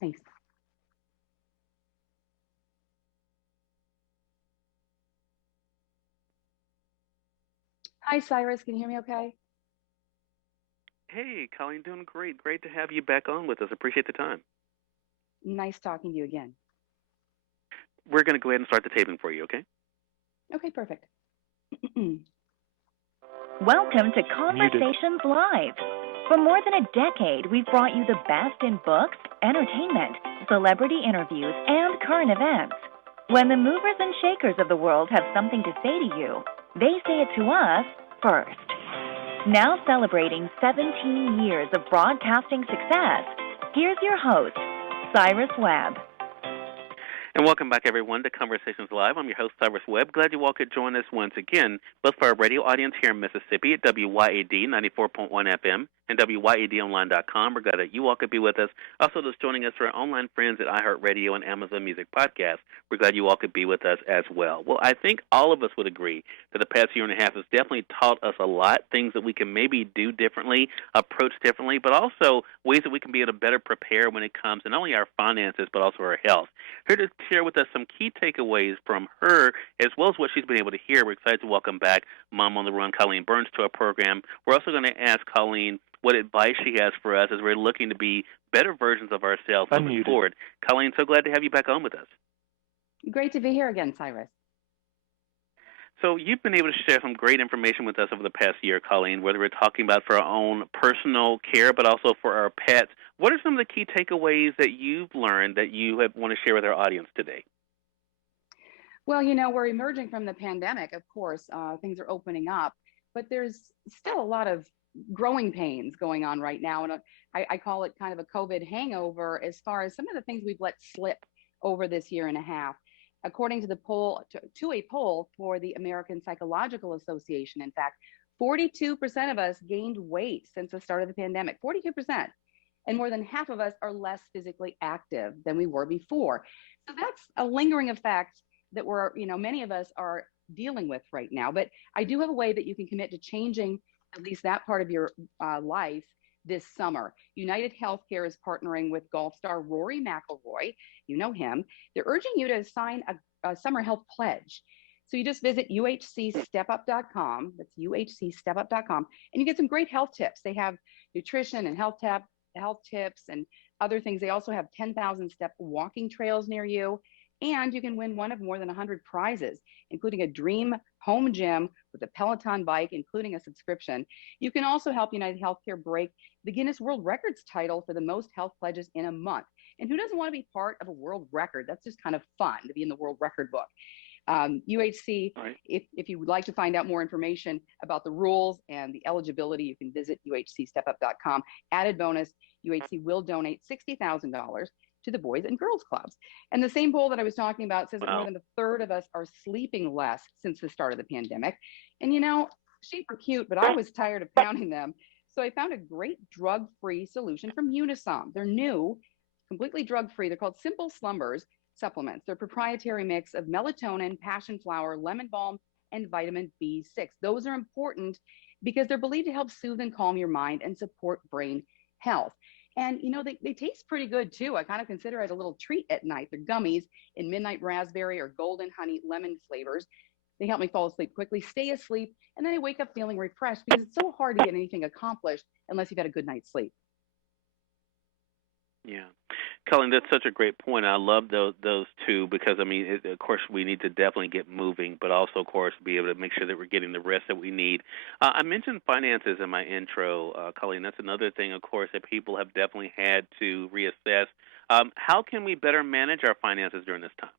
Thanks. Hi, Cyrus. Can you hear me okay? Hey, Colleen, doing great. Great to have you back on with us. Appreciate the time. Nice talking to you again. We're going to go ahead and start the taping for you, okay? Okay, perfect. Welcome to Muted. Conversations Live. For more than a decade, we've brought you the best in books, entertainment, celebrity interviews, and current events. When the movers and shakers of the world have something to say to you, they say it to us first. Now celebrating 17 years of broadcasting success, here's your host, Cyrus Webb. And welcome back, everyone, to Conversations Live. I'm your host, Cyrus Webb. Glad you all could join us once again, both for our radio audience here in Mississippi at WYAD 94.1 FM and WYADonline.com. We're glad that you all could be with us. Also, just joining us for our online friends at iHeartRadio and Amazon Music Podcast. We're glad you all could be with us as well. Well, I think all of us would agree that the past year and a half has definitely taught us a lot, things that we can maybe do differently, approach differently, but also ways that we can be able to better prepare when it comes to not only our finances, but also our health. Here to share with us some key takeaways from her, as well as what she's been able to hear. We're excited to welcome back Mom on the Run, Colleen Burns, to our program. We're also going to ask Colleen what advice she has for us as we're looking to be better versions of ourselves moving forward. Colleen, so glad to have you back on with us. Great to be here again, Cyrus. So you've been able to share some great information with us over the past year, Colleen, whether we're talking about for our own personal care, but also for our pets. What are some of the key takeaways that you've learned that you want to share with our audience today? Well, we're emerging from the pandemic, of course. Things are opening up, but there's still a lot of growing pains going on right now. And I call it kind of a COVID hangover as far as some of the things we've let slip over this year and a half. According to the poll, to a poll for the American Psychological Association, in fact, 42% of us gained weight since the start of the pandemic, 42%. And more than half of us are less physically active than we were before. So that's a lingering effect that many of us are dealing with right now. But I do have a way that you can commit to changing at least that part of your life this summer. United Healthcare is partnering with golf star Rory McIlroy. You know him. They're urging you to sign a summer health pledge. So you just visit uhcstepup.com. That's uhcstepup.com. And you get some great health tips. They have nutrition and health tips and other things. They also have 10,000 step walking trails near you. And you can win one of more than 100 prizes, including a dream home gym with a Peloton bike, including a subscription. You can also help United Healthcare break the Guinness World Records title for the most health pledges in a month. And who doesn't want to be part of a world record? That's just kind of fun to be in the world record book. UHC, Right. if you would like to find out more information about the rules and the eligibility, you can visit uhcstepup.com. Added bonus, UHC will donate $60,000 to the Boys and Girls Clubs. And the same poll that I was talking about says that more than a third of us are sleeping less since the start of the pandemic. And sheep are cute, but I was tired of pounding them. So I found a great drug-free solution from Unisom. They're new, completely drug-free. They're called Simple Slumbers supplements. They're a proprietary mix of melatonin, passion flower, lemon balm, and vitamin B6. Those are important because they're believed to help soothe and calm your mind and support brain health. And, they taste pretty good, too. I kind of consider it a little treat at night. They're gummies in midnight raspberry or golden honey lemon flavors. They help me fall asleep quickly, stay asleep, and then I wake up feeling refreshed because it's so hard to get anything accomplished unless you've had a good night's sleep. Yeah. Colleen, that's such a great point. I love those two because, of course, we need to definitely get moving, but also, of course, be able to make sure that we're getting the rest that we need. I mentioned finances in my intro, Colleen. That's another thing, of course, that people have definitely had to reassess. How can we better manage our finances during this time?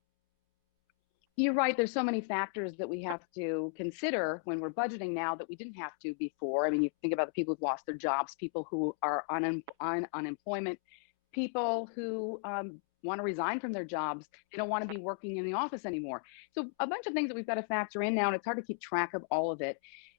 You're right. There's so many factors that we have to consider when we're budgeting now that we didn't have to before. You think about the people who've lost their jobs, people who are on unemployment, people who want to resign from their jobs. They don't want to be working in the office anymore. So a bunch of things that we've got to factor in now, and it's hard to keep track of all of it.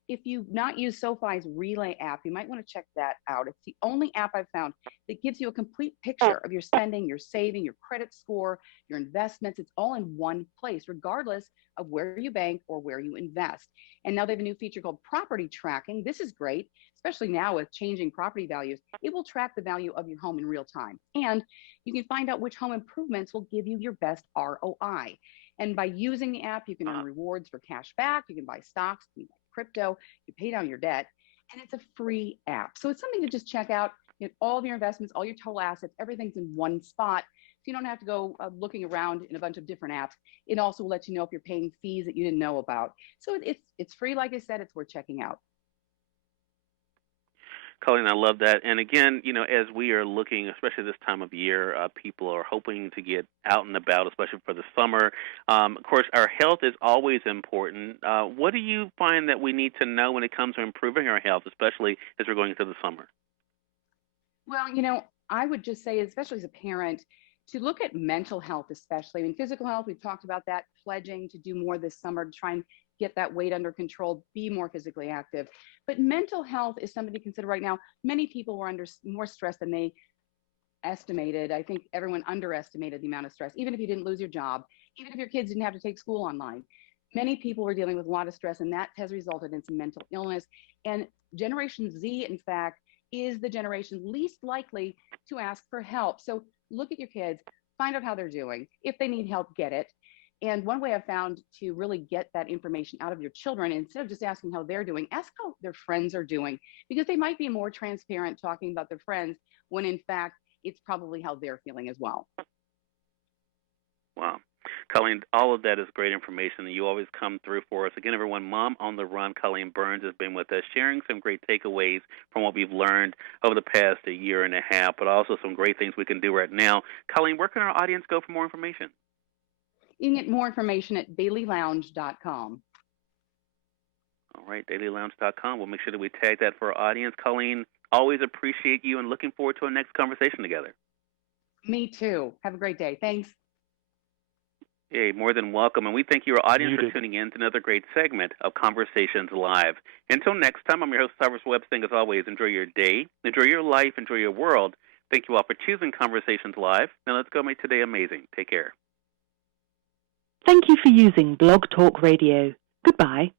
If you've not used SoFi's Relay app, you might want to check that out. It's the only app I've found that gives you a complete picture of your spending, your saving, your credit score, your investments. It's all in one place, regardless of where you bank or where you invest. And now they have a new feature called property tracking. This is great, especially now with changing property values. It will track the value of your home in real time. And you can find out which home improvements will give you your best ROI. And by using the app, you can earn rewards for cash back. You can buy stocks, you can buy crypto, you pay down your debt, and it's a free app. So it's something to just check out. You know, all of your investments, all your total assets, everything's in one spot. So you don't have to go looking around in a bunch of different apps. It also will let you know if you're paying fees that you didn't know about. So it's free. Like I said, it's worth checking out. Colleen, I love that. And again, as we are looking, especially this time of year, people are hoping to get out and about, especially for the summer. Of course, our health is always important. What do you find that we need to know when it comes to improving our health, especially as we're going into the summer? Well, I would just say, especially as a parent, to look at mental health, especially. I mean, physical health, we've talked about that, pledging to do more this summer to try and get that weight under control, be more physically active. But mental health is something to consider right now. Many people were under more stress than they estimated. I think everyone underestimated the amount of stress, even if you didn't lose your job, even if your kids didn't have to take school online. Many people were dealing with a lot of stress, and that has resulted in some mental illness. And Generation Z, in fact, is the generation least likely to ask for help. So look at your kids, find out how they're doing. If they need help, get it. And one way I've found to really get that information out of your children, instead of just asking how they're doing, ask how their friends are doing, because they might be more transparent talking about their friends when in fact it's probably how they're feeling as well. Wow. Colleen, all of that is great information, and you always come through for us. Again, everyone, Mom on the Run, Colleen Burns, has been with us, sharing some great takeaways from what we've learned over the past year and a half, but also some great things we can do right now. Colleen, where can our audience go for more information? You can get more information at dailylounge.com. All right, dailylounge.com. We'll make sure that we tag that for our audience. Colleen, always appreciate you and looking forward to our next conversation together. Me too. Have a great day. Thanks. Hey, more than welcome. And we thank you, our audience, for tuning in to another great segment of Conversations Live. Until next time, I'm your host, Cyrus Webb, saying as always, enjoy your day, enjoy your life, enjoy your world. Thank you all for choosing Conversations Live. Now let's go make today amazing. Take care. Thank you for using Blog Talk Radio. Goodbye.